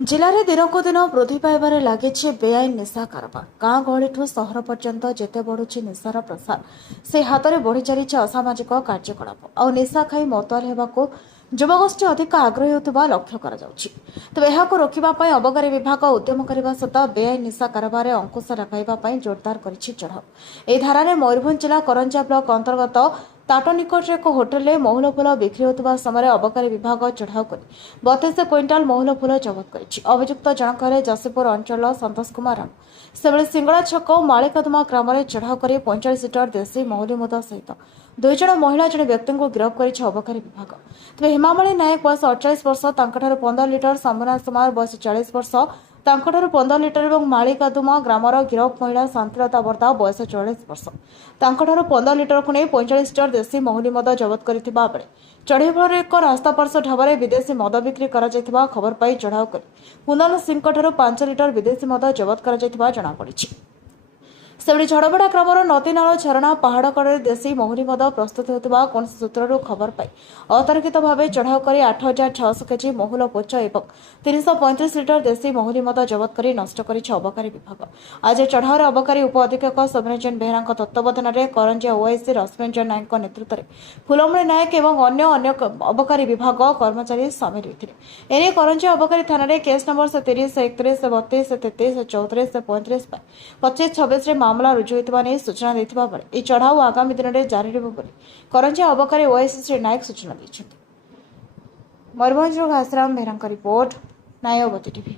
ଜିଲ୍ଲାରେ ଦିନକୁ ଦିନ ବୃଦ୍ଧି ପାଇବାରେ ଲାଗିଛି ବେଆଇନ ନିଶା କାରବାର। ଗାଁ ଗହଳିଠୁ ସହର ପର୍ଯ୍ୟନ୍ତ ଯେତେ ବଢୁଛି ନିଶାର ପ୍ରସାର, ସେ ହାତରେ ବଢି ଚାଲିଛି ଅସାମାଜିକ କାର୍ଯ୍ୟକଳାପ। ଆଉ ନିଶା ଖାଇ ମତୁଆଲ ହେବାକୁ ଯୁବଗୋଷ୍ଠୀ ଅଧିକ ଆଗ୍ରହୀ ହେଉଥିବା ଲକ୍ଷ୍ୟ କରାଯାଉଛି। ତେବେ ଏହାକୁ ରୋକିବା ପାଇଁ ଅବକାରୀ ବିଭାଗ ଉଦ୍ୟମ କରିବା ସହିତ ବେଆଇନ ନିଶା କାରବାରରେ ଅଙ୍କୁଶ ଲଗାଇବା ପାଇଁ ଜୋରଦାର କରିଛି ଚଢ଼ାଉ। ଏହି ଧାରାରେ ମୟୂରଭଞ୍ଜ ଜିଲ୍ଲା କରଞ୍ଜିଆ ବ୍ଲକ ଅନ୍ତର୍ଗତ ତାଟ ନିକଟରେ ଏକ ହୋଟେଲରେ ମହୁଲ ଫୁଲ ବିକ୍ରି ହେଉଥିବା ସମୟରେ ଅବକାରୀ ବିଭାଗ ଚଢ଼ାଉ କରି 32 କ୍ୱିଣ୍ଟାଲ ମହୁଲ ଫୁଲ ଜବତ କରିଛି। ଅଭିଯୁକ୍ତ ଜଣକ ହେଲେ ଯଶୀପୁର ଅଞ୍ଚଳର ସନ୍ତୋଷ କୁମାର ରାମ। ସେଭଳି ସିଙ୍ଗଳା ଛକ ମାଳିକଦମା ଗ୍ରାମରେ ଚଢ଼ାଉ କରି 45 ଲିଟର ଦେଶୀ ମହୁଲି ମଦ ସହିତ 2 ଜଣ ମହିଳା ଜଣେ ବ୍ୟକ୍ତିଙ୍କୁ ଗିରଫ କରିଛି ଅବକାରୀ ବିଭାଗ। ତେବେ ହେମାମଣି ନାୟକ ବୟସ 48 ବର୍ଷ, ତାଙ୍କଠାରୁ 15 ଲିଟର, ସମ୍ବନା ସୁମାର ବୟସ 40 ବର୍ଷ, ତାଙ୍କଠାରୁ 15 ଲିଟର ଏବଂ ମାଳିକାଦୁମା ଗ୍ରାମର ଗିରଫ ମହିଳା ଶାନ୍ତିଲତା ବର୍ଦା ବୟସ 44 ବର୍ଷ, ତାଙ୍କଠାରୁ 15 ଲିଟରକୁ ନେଇ 45 ଲିଟର ଦେଶୀ ମହୁଲି ମଦ ଜବତ କରିଥିବା ବେଳେ ଚଢ଼େଇ ଫଳରେ ଏକ ରାସ୍ତା ପାର୍ଶ୍ୱ ଢାବାରେ ବିଦେଶୀ ମଦ ବିକ୍ରି କରାଯାଇଥିବା ଖବର ପାଇ ଚଢ଼ାଉ କରି କୁନ୍ଦନ ସିଂଙ୍କଠାରୁ 5 ଲିଟର ବିଦେଶୀ ମଦ ଜବତ କରାଯାଇଥିବା ଜଣାପଡ଼ିଛି। ସେଭଳି ଝଡ଼ବଡ଼ା ଗ୍ରାମର ନଦୀନାଳ ଝରଣା ପାହାଡ଼ କଡ଼ରେ ଦେଶୀ ମହୁଲି ମଦ ପ୍ରସ୍ତୁତ ହେଉଥିବା କୌଣସି ସୂତ୍ରରୁ ଖବର ପାଇ ଅତର୍କିତ ଭାବେ ଚଢ଼ାଉ କରି 8600 କେଜି ମହୁଲ ପୋଚ ଏବଂ 335 ଲିଟର ଦେଶୀ ମହୁଲି ମଦ ଜବତ କରି ନଷ୍ଟ କରିଛି ଅବକାରୀ ବିଭାଗ। ଆଜି ଚଢ଼ାଉରେ ଅବକାରୀ ଉପ ଅଧୀକ୍ଷକ ସୌମ୍ୟରଞ୍ଜନ ବେହେରାଙ୍କ ତତ୍ତ୍ୱାବଧାନରେ କରଞ୍ଜିଆ ଓଆଇସି ରଶ୍ମିରଞ୍ଜନ ନାୟକଙ୍କ ନେତୃତ୍ୱରେ ଫୁଲମଣି ନାୟକ ଏବଂ ଅନ୍ୟ ଅବକାରୀ ବିଭାଗ କର୍ମଚାରୀ ସାମିଲ ହୋଇଥିଲେ। ଏନେଇ କରଞ୍ଜିଆ ଅବକାରୀ ଥାନାରେ କେସ୍ ନମ୍ବର 30, 31, 32, 33, 34, 35 ପାଇଁ 25-26ରେ ମାମଲା ରୁଜୁ ହୋଇଥିବା ନେଇ ସୂଚନା ଦେଇଥିବା ବେଳେ ଏହି ଚଢ଼ାଉ ଆଗାମୀ ଦିନରେ ଜାରି ରହିବ ବୋଲି କରଞ୍ଜିଆ ଅବକାରୀ ଓଆଇସି ଶ୍ରୀ ନାୟକ ସୂଚନା ଦେଇଛନ୍ତି। ମୟୂରଭଞ୍ଜରୁ ଘାସିରାମ ବେହେରାଙ୍କ ରିପୋର୍ଟ, ନ୍ୟାୟବତୀ ଟିଭି।